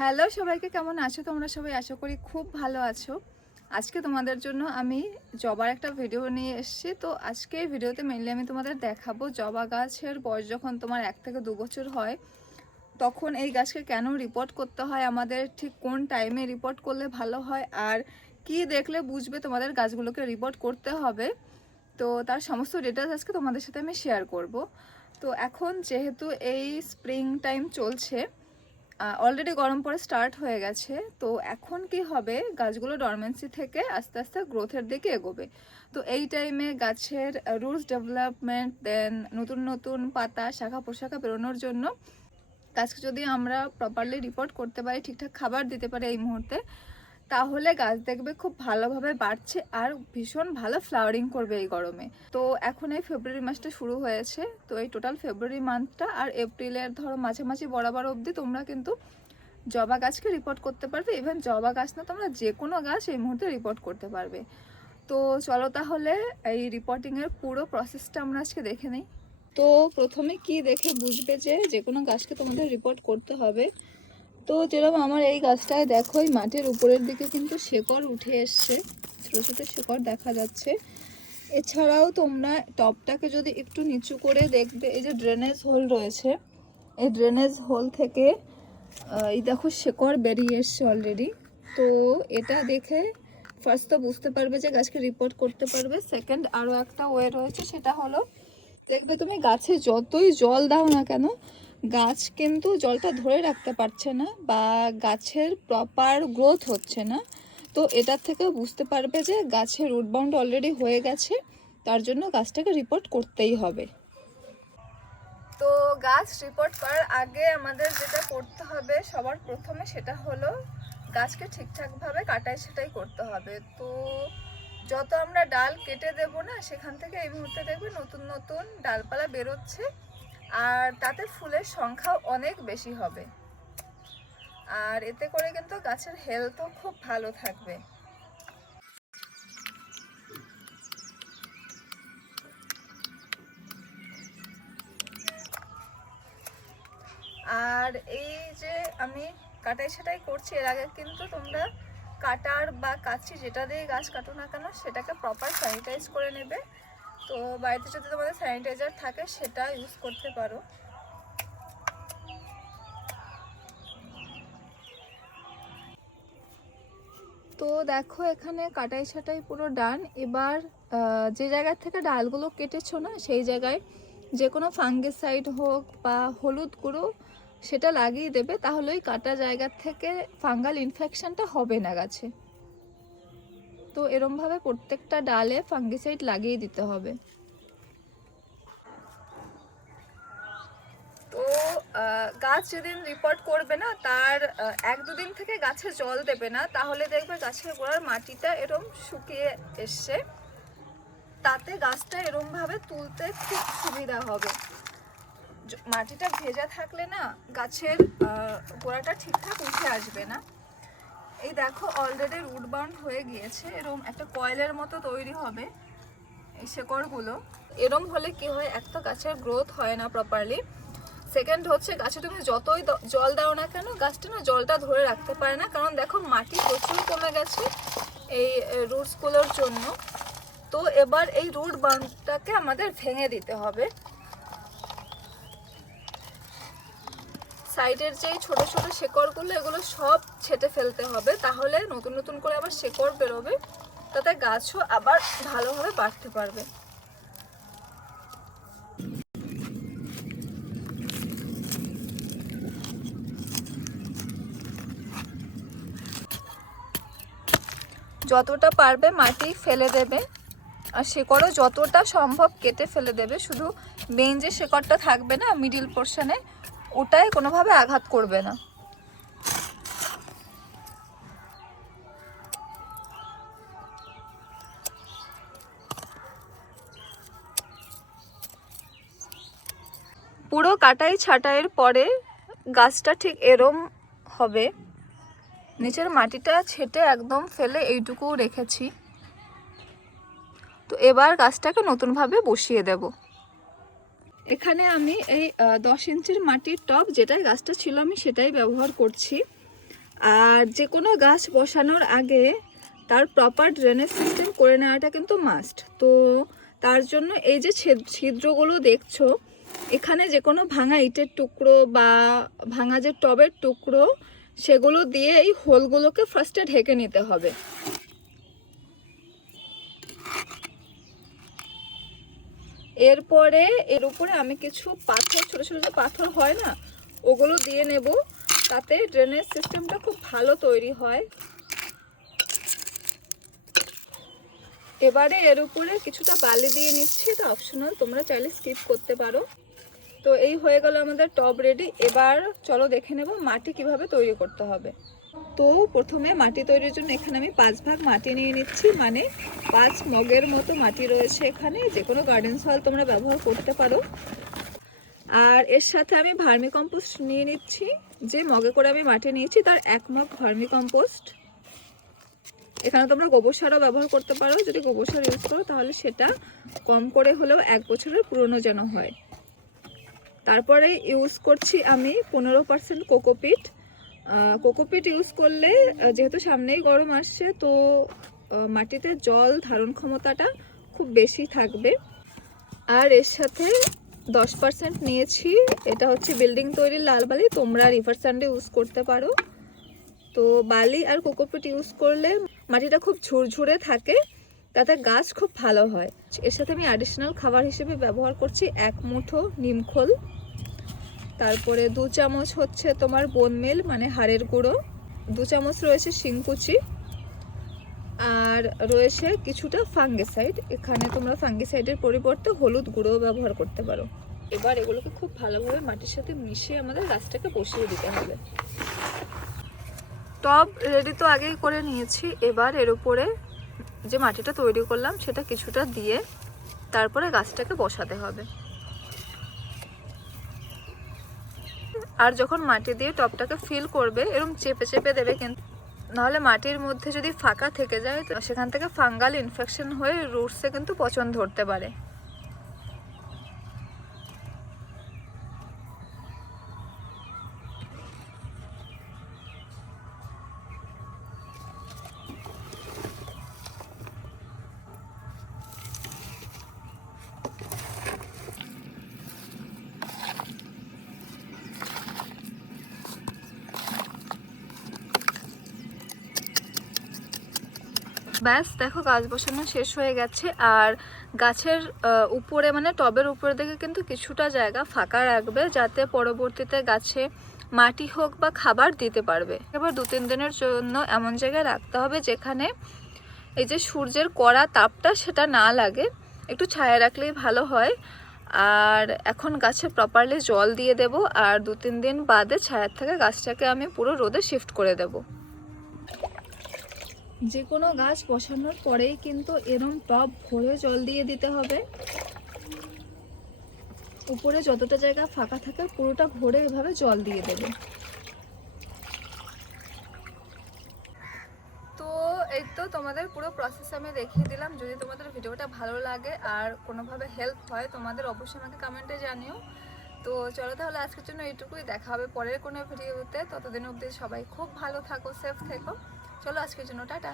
Hello সবাইকে, কেমন আছো? তোমরা সবাই আশা করি খুব ভালো আছো। আজকে তোমাদের জন্য আমি জবার একটা ভিডিও নিয়ে এসেছি। তো আজকে এই ভিডিওতে মেনলি আমি তোমাদের দেখাবো জবা গাছের বয়স যখন তোমার এক থেকে দু বছর হয়, তখন এই গাছকে কেন রিপোর্ট করতে হয়, আমাদের ঠিক কোন টাইমে রিপোর্ট করলে ভালো হয়, আর কি দেখলে বুঝবে তোমাদের গাছগুলোকে রিপোর্ট করতে হবে। তো তার সমস্ত ডিটেলস আজকে তোমাদের সাথে আমি শেয়ার করব। তো এখন যেহেতু এই স্প্রিং টাইম চলছে অলরেডি গরম পরে স্টার্ট হয়ে গেছে। তো এখন কি হবে? গাছগুলো ডরমেন্সি থেকে আস্তে আস্তে গ্রোথের দিকে এগোবে। তো এই টাইমে গাছের রুটস ডেভেলপমেন্ট দেন নতুন নতুন পাতা, শাখা পোশাখা বেরোনোর জন্য গাছকে যদি আমরা প্রপারলি রিপোর্ট করতে পারি, ঠিকঠাক খাবার দিতে পারি এই মুহূর্তে তাহলে গাছ দেখবে খুব ভালোভাবে বাড়ছে আর ভীষণ ভালো ফ্লাওয়ারিং করবে এই গরমে। তো এখন এই ফেব্রুয়ারি মাসটা শুরু হয়েছে, তো এই টোটাল ফেব্রুয়ারি মান্থটা আর এপ্রিলের ধরো মাঝামাঝি বরাবর অবধি তোমরা কিন্তু জবা গাছকে রিপোর্ট করতে পারবে। ইভেন জবা গাছ না, তোমরা যে কোনো গাছ এই মুহূর্তে রিপোর্ট করতে পারবে। তো চলো তাহলে এই রিপোর্টিংয়ের পুরো প্রসেসটা আমরা আজকে দেখে নিই। তো প্রথমে কি দেখে বুঝবে যে যে কোনো গাছকে তোমাদের রিপোর্ট করতে হবে? তো যেরকম আমার এই গাছটায় দেখো এই মাটির উপরের দিকে কিন্তু শেকড় উঠে এসছে, ছোটো ছোটো শেকড় দেখা যাচ্ছে। এছাড়াও তোমরা টপটাকে যদি একটু নিচু করে দেখবে, এই যে ড্রেনেজ হোল রয়েছে, এই ড্রেনেজ হোল থেকে এই দেখো শেকড় বেরিয়ে এসছে অলরেডি তো এটা দেখে ফার্স্ট তো বুঝতে পারবে যে গাছকে রিপোর্ট করতে পারবে। সেকেন্ড আরও একটা ওয়ে রয়েছে, সেটা হলো, দেখবে তুমি গাছে যতই জল দাও না কেন গাছ কিন্তু জলটা ধরে রাখতে পারছে না বা গাছের প্রপার গ্রোথ হচ্ছে না। তো এটার থেকে বুঝতে পারবে যে গাছের রুটবাউন্ড অলরেডি হয়ে গেছে, তার জন্য গাছটাকে রিপোর্ট করতেই হবে। তো গাছ রিপোর্ট করার আগে আমাদের যেটা করতে হবে সবার প্রথমে সেটা হলো গাছকে ঠিকঠাকভাবে কাটাই সেটাই করতে হবে। তো যত আমরা ডাল কেটে দেব না, সেখান থেকে এই মুহূর্তে দেখবে নতুন নতুন ডালপালা বেরোচ্ছে। আর তাতে ফুলের সংখ্যাও অনেক বেশি হবে। আর এতে করে কিন্তু গাছের হেলথও খুব ভালো থাকবে। আর এই যে আমি কাটাই ছাটাই করছি, এর আগে কিন্তু তোমরা কাটার বা কাছি যেটা দিয়ে গাছ কাটো না কেন, সেটাকে প্রপার স্যানিটাইজ করে নেবে। তো বাড়িতে যদি তোমাদের স্যানিটাইজার থাকে, সেটা ইউজ করতে পারো। তো দেখো, এখানে কাটাই ছাটাই পুরো ডান এবার যে জায়গা থেকে ডালগুলো কেটেছো না, সেই জায়গায় যে কোনো ফাঙ্গিসাইড হোক বা হলুদ গুঁড়ো, সেটা লাগিয়ে দেবে। তাহলে ওই কাটা জায়গা থেকে ফাঙ্গাল ইনফেকশানটা হবে না গাছে। তো এরমভাবে প্রত্যেকটা ডালে ফাঙ্গিসাইড লাগিয়ে দিতে হবে। তো গাছ যেদিন রিপোর্ট করবে না, তার এক দুদিন থেকে গাছে জল দেবে না, তাহলে দেখবে গাছের গোড়ার মাটিটা এরম শুকিয়ে এসছে। তাতে গাছটা এরম ভাবে তুলতে খুব সুবিধা হবে। মাটিটা ভেজা থাকলে না গাছের গোড়াটা ঠিকঠাক উঠে আসবে না। এই দেখো অলরেডি রুট বাউন্ড হয়ে গিয়েছে। এরম একটা কয়েলের মতো তৈরি হবে এই শেকড়গুলো। এরম হলে কি হয়, এক তো গাছের গ্রোথ হয় না প্রপারলি সেকেন্ড হচ্ছে, গাছে তুমি যতই জল দাও না কেন, গাছটা না জলটা ধরে রাখতে পারে না। কারণ দেখো, মাটি প্রচুর কমে গেছে এই রুটসগুলোর জন্য। তো এবার এই রুট বাউন্ডটাকে আমাদের ভেঙে দিতে হবে। সাইডের যে ছোট ছোট শেকড়গুলো, এগুলো সব ছেটে ফেলতে হবে। তাহলে নতুন নতুন করে আবার শেকড় বেরোবে। তাতে গাছও আবার ভালোভাবে বাড়তে পারবে। যতটা পারবে মাটি ফেলে দেবে। আর শেকড়ও যতটা সম্ভব কেটে ফেলে দেবে। শুধু মেন যে শেকড়টা থাকবে না মিডিল পোর্শনে ওটাই কোনোভাবে আঘাত করবে না। পুরো কাটাই ছাটাইয়ের পরে গাছটা ঠিক এরম হবে। নিচের মাটিটা ছেটে একদম ফেলে এইটুকু রেখেছি। তো এবার গাছটাকে নতুনভাবে বসিয়ে দেব। এখানে আমি এই দশ ইঞ্চির মাটির টব, যেটাই গাছটা ছিল আমি সেটাই ব্যবহার করছি। আর যে কোনো গাছ বসানোর আগে তার প্রপার ড্রেনেজ সিস্টেম করে নেওয়াটা কিন্তু মাস্ট তো তার জন্য এই যে ছিদ- ছিদ্রগুলো দেখছ, এখানে যে কোনো ভাঙা ইটের টুকরো বা ভাঙা যে টবের টুকরো, সেগুলো দিয়ে এই হোলগুলোকে ফার্স্টে ঢেকে নিতে হবে। এরপরে এর উপরে আমি কিছু পাথর, ছোট ছোট যে পাথর হয় না, ওগুলো দিয়ে নেব। তাতে ড্রেনেজ সিস্টেমটা খুব ভালো তৈরি হয়। এবারে এর উপরে কিছুটা বালি দিয়ে নিচ্ছি, এটা অপশনাল তোমরা চাইলে স্কিপ করতে পারো। তো এই হয়ে গেল আমাদের টব রেডি এবার চলো দেখে নেব মাটি কীভাবে তৈরি করতে হবে। তো প্রথমে মাটি তৈরির জন্য এখানে আমি পাঁচ ভাগ মাটি নিয়ে নিচ্ছি মানে পাঁচ মগের মতো মাটি রয়েছে এখানে। যে কোনো গার্ডেন সয়েল তোমরা ব্যবহার করতে পারো। আর এর সাথে আমি ভার্মি কম্পোস্ট নিয়ে নিচ্ছি। যে মগে করে আমি মাটি নিয়েছি, তার এক মগ ভার্মি কম্পোস্ট এখানে তোমরা গোবর সারও ব্যবহার করতে পারো। যদি গোবর সার ইউজ করো, তাহলে সেটা কম করে হলেও এক বছরের পুরনো যেন হয়। তারপরে ইউজ করছি আমি পনেরো পার্সেন্ট কোকোপিট কোকোপিট ইউজ করলে যেহেতু সামনেই গরম আসছে, তো মাটিতে জল ধারণ ক্ষমতাটা খুব বেশি থাকবে। আর এর সাথে দশ পার্সেন্ট নিয়েছি, এটা হচ্ছে বিল্ডিং তৈরির লাল বালি, তোমরা রিভার স্যান্ডে ইউজ করতে পারো। তো বালি আর কোকোপিট ইউজ করলে মাটিটা খুব ঝুরঝুরে থাকে, তাতে গাছ খুব ভালো হয়। এর সাথে আমি অ্যাডিশনাল খাবার হিসেবে ব্যবহার করছি এক মুঠো নিমখোল। তারপরে দু চামচ হচ্ছে তোমার বোনমেল মানে হাড়ের গুঁড়ো। দু চামচ রয়েছে শিংকুচি। আর রয়েছে কিছুটা ফাঙ্গিসাইড এখানে তোমরা ফাঙ্গিসাইডের পরিবর্তে হলুদ গুঁড়োও ব্যবহার করতে পারো। এবার এগুলোকে খুব ভালোভাবে মাটির সাথে মিশিয়ে আমাদের গাছটাকে বসিয়ে দিতে হবে। টব রেডি তো আগেই করে নিয়েছি। এবার এর উপরে যে মাটিটা তৈরি করলাম, সেটা কিছুটা দিয়ে তারপরে গাছটাকে বসাতে হবে। আর যখন মাটি দিয়ে টপটাকে ফিল করবে এরকম চেপে চেপে দেবে কিন্তু নাহলে মাটির মধ্যে যদি ফাঁকা থেকে যায়, তো সেখান থেকে ফাঙ্গাল ইনফেকশন হয়ে রুটসে কিন্তু পচন ধরতে পারে। ব্যাস, দেখো গাছ বসানো শেষ হয়ে গেছে। আর গাছের উপরে মানে টবের উপরে দিকে কিন্তু কিছুটা জায়গা ফাঁকা রাখবে, যাতে পরবর্তীতে গাছে মাটি হোক বা খাবার দিতে পারবে। এবার দু তিন দিনের জন্য এমন জায়গায় রাখতে হবে যেখানে এই যে সূর্যের কড়া তাপটা সেটা না লাগে, একটু ছায়া রাখলেই ভালো হয়। আর এখন গাছে প্রপারলি জল দিয়ে দেব, আর দু তিন দিন বাদে ছায়ার থেকে গাছটাকে আমি পুরো রোদে শিফট করে দেবো। যে কোনো গাছ বসানোর পরেই কিন্তু এরম টপ ভরে জল দিয়ে দিতে হবে। উপরে যতটা জায়গা ফাঁকা থাকে পুরোটা ভরে এভাবে জল দিয়ে দেবে। তো এই তো তোমাদের পুরো প্রসেস আমি দেখিয়ে দিলাম। যদি তোমাদের ভিডিওটা ভালো লাগে আর কোনোভাবে হেল্প হয়, তোমাদের অবশ্যই আমাকে কমেন্টে জানিও। তো চলো তাহলে আজকের জন্য এইটুকুই। দেখা হবে পরের কোনো ভিডিওতে ততদিন অবধি সবাই খুব ভালো থাকো সেফ থেকো। চলো আজকের জন্য টাটা।